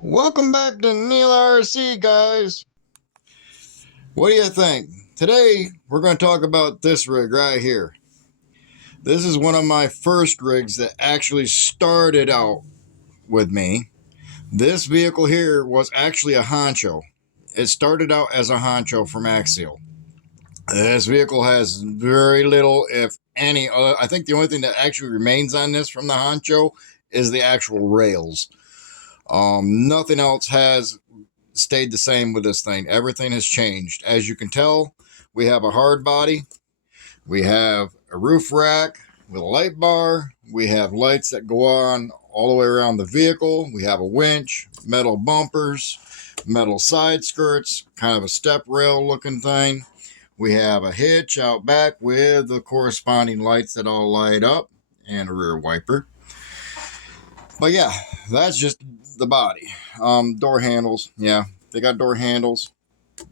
Welcome back to Neil RC, guys. What do you think? Today, we're going to talk about this rig right here. This is one of my first rigs that actually started out with me. This vehicle here was actually a Honcho. It started out as a Honcho from Axial. This vehicle has very little, if any, I think the only thing that actually remains on this from the Honcho is the actual rails. Nothing else has stayed the same with this thing. Everything has changed. As you can tell, we have a hard body. We have a roof rack with a light bar. We have lights that go on all the way around the vehicle. We have a winch, metal bumpers, metal side skirts, kind of a step rail looking thing. We have a hitch out back with the corresponding lights that all light up and a rear wiper. But yeah, that's just the body. Door handles, yeah, they got door handles,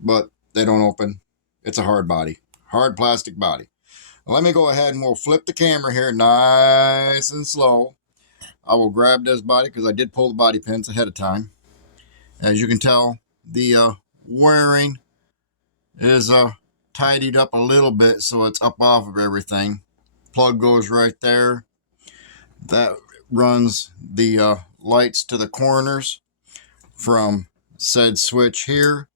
but they don't open. It's a hard body, hard plastic body. Let me go ahead and we'll flip the camera here nice and slow. I will grab this body because I did pull the body pins ahead of time. As you can tell, the wiring is tidied up a little bit so it's up off of everything. Plug goes right there. That runs the lights to the corners from said switch here.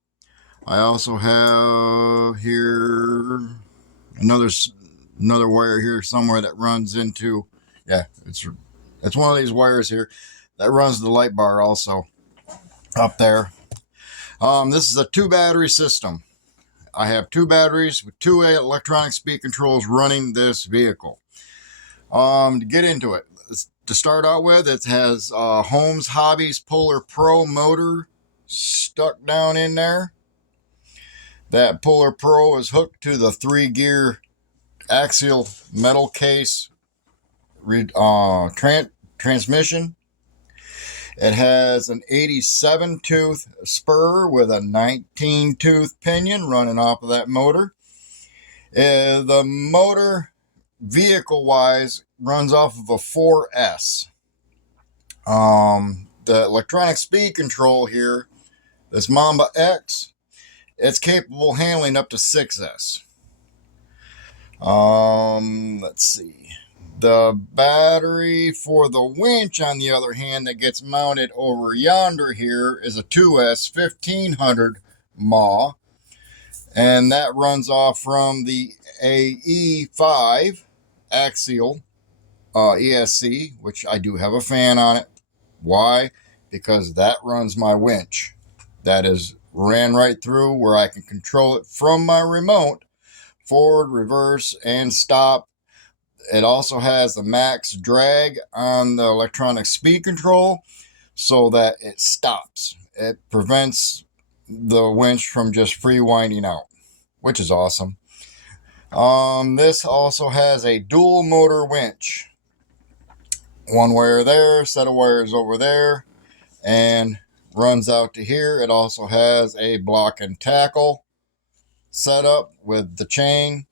I also have here another wire here somewhere that runs into, yeah, it's one of these wires here that runs the light bar also up there. This is a 2-battery system. I have 2 batteries with 2 electronic speed controls running this vehicle. To get into it, to start out with, it has Holmes Hobbies Polar Pro motor stuck down in there. That Polar Pro is hooked to the 3-gear axial metal case transmission. It has an 87-tooth spur with a 19-tooth pinion running off of that motor. The motor, vehicle-wise, runs off of a 4S. The electronic speed control here, this Mamba X, it's capable of handling up to 6S. Let's see. The battery for the winch, on the other hand, that gets mounted over yonder here is a 2S 1500 mAh. And that runs off from the AE5 axial ESC, which I do have a fan on it. Why? Because that runs my winch. That is ran right through where I can control it from my remote, forward, reverse, and stop. It also has the max drag on the electronic speed control so that it stops. It prevents the winch from just free winding out, which is awesome. This also has a dual motor winch. One wire there, set of wires over there, and runs out to here. It also has a block and tackle setup with the chain.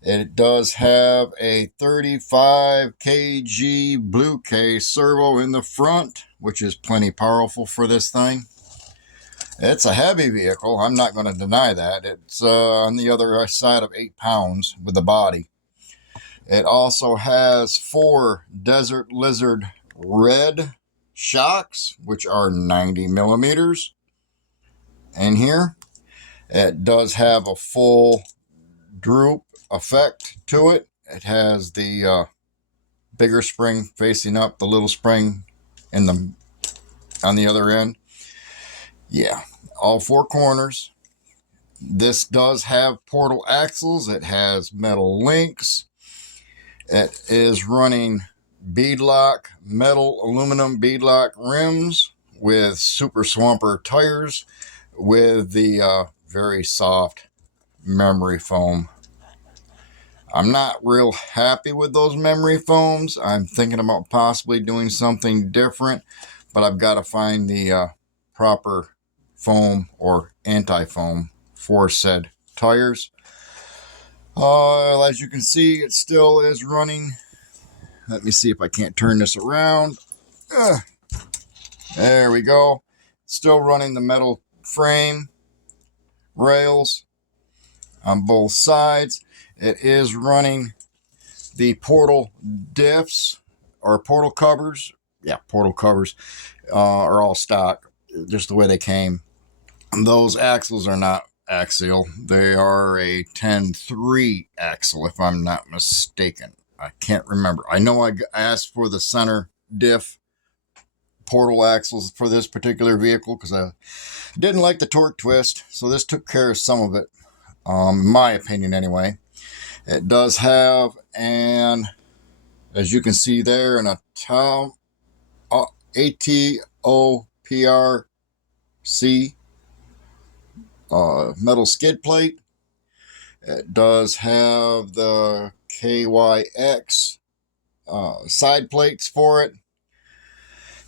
It does have a 35 kg Blue Case servo in the front, which is plenty powerful for this thing. It's a heavy vehicle. I'm not going to deny that. It's on the other side of 8 pounds with the body. It also has 4 Desert Lizard red shocks, which are 90 millimeters. And here, it does have a full droop effect to it. It has the bigger spring facing up, the little spring in the on the other end. Yeah, all 4 corners. This does have portal axles. It has metal links. It is running beadlock, metal aluminum beadlock rims with Super Swamper tires with the very soft memory foam. I'm not real happy with those memory foams. I'm thinking about possibly doing something different, but I've got to find the proper foam or anti-foam for said tires. As you can see, it still is running. Let me see if I can't turn this around. There we go. still running the metal frame rails on both sides. It is running the portal diffs or portal covers. Yeah, portal covers are all stock, just the way they came. And those axles are not axial. They are a 10-3 axle, if I'm not mistaken. I can't remember. I know I asked for the center diff portal axles for this particular vehicle because I didn't like the torque twist, so this took care of some of it, in my opinion anyway. It does have, and as you can see there, an ATOPRC metal skid plate. It does have the KYX side plates for it.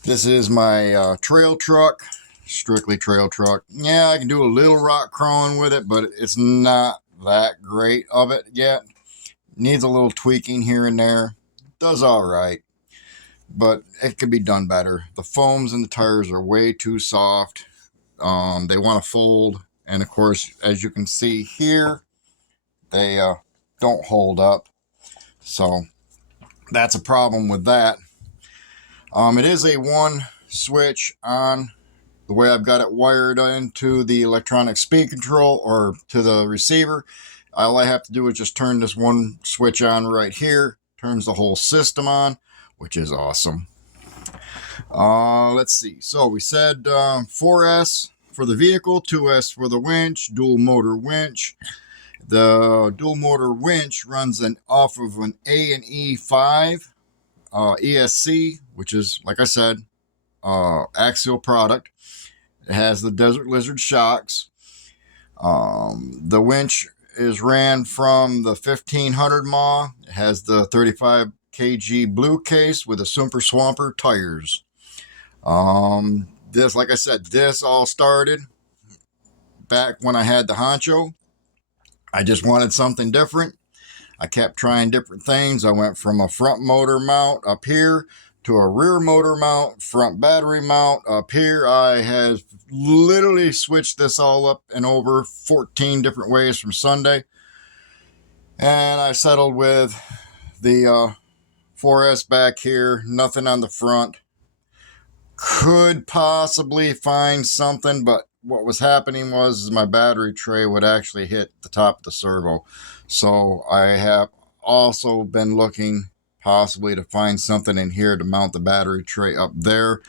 This is my trail truck, strictly trail truck. Yeah, I can do a little rock crawling with it, but it's not that great of it yet. Needs a little tweaking here and there. Does all right, but it could be done better. The foams in the tires are way too soft. They want to fold, and of course, as you can see here, they don't hold up. So that's a problem with that. It is a one switch on. The way I've got it wired into the electronic speed control or to the receiver, all I have to do is just turn this one switch on right here. Turns the whole system on, which is awesome. Let's see. So we said 4S for the vehicle, 2S for the winch, dual motor winch. The dual motor winch runs off of an A&E 5 ESC, which is, like I said, axial product. It has the Desert Lizard shocks. The winch is ran from the 1500 mah. It has the 35 kg blue case with the Super Swamper tires. This, like I said, this all started back when I had the Honcho. I just wanted something different. I kept trying different things. I went from a front motor mount up here to a rear motor mount, front battery mount up here. I have literally switched this all up and over 14 different ways from Sunday. And I settled with the 4S back here, nothing on the front. Could possibly find something, but what was happening was my battery tray would actually hit the top of the servo. So I have also been looking possibly to find something in here to mount the battery tray up there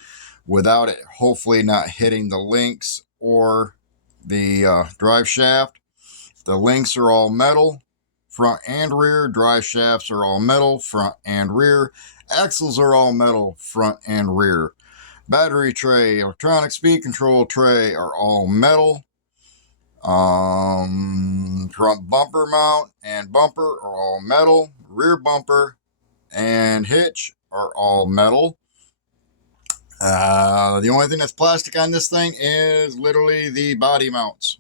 without it hopefully not hitting the links or the drive shaft. The links are all metal, front and rear. Drive shafts are all metal, front and rear. Axles are all metal, front and rear. Battery tray, electronic speed control tray are all metal. Front bumper mount and bumper are all metal. Rear bumper and hitch are all metal. The only thing that's plastic on this thing is literally the body mounts.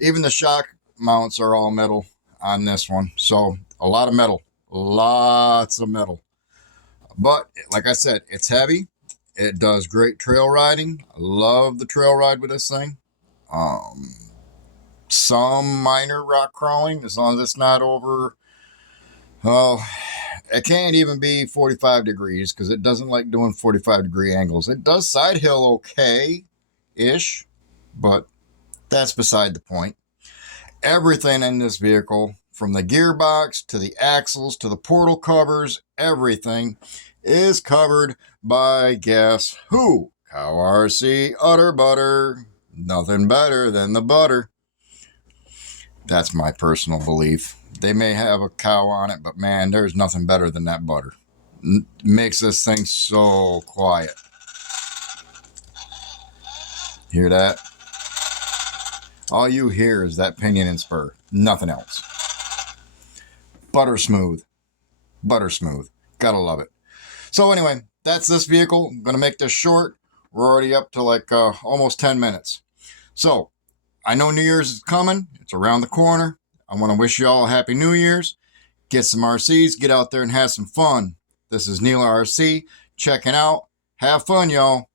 Even the shock mounts are all metal on this one. So a lot of metal, lots of metal. But like I said, it's heavy. It does great trail riding. I love the trail ride with this thing. Some minor rock crawling, as long as it's not over, well, it can't even be 45 degrees because it doesn't like doing 45-degree angles. It does side hill okay-ish, but that's beside the point. Everything in this vehicle, from the gearbox to the axles to the portal covers, everything is covered by, guess who? Cow RC Utter Butter. Nothing better than the butter. That's my personal belief. They may have a cow on it, but man, there's nothing better than that butter. Makes this thing so quiet. Hear that? All you hear is that pinion and spur. Nothing else. Butter smooth. Butter smooth. Gotta love it. So anyway, that's this vehicle. I'm going to make this short. We're already up to like almost 10 minutes. So I know New Year's is coming. It's around the corner. I want to wish you all a happy New Year's. Get some RCs. Get out there and have some fun. This is Neil RC checking out. Have fun, y'all.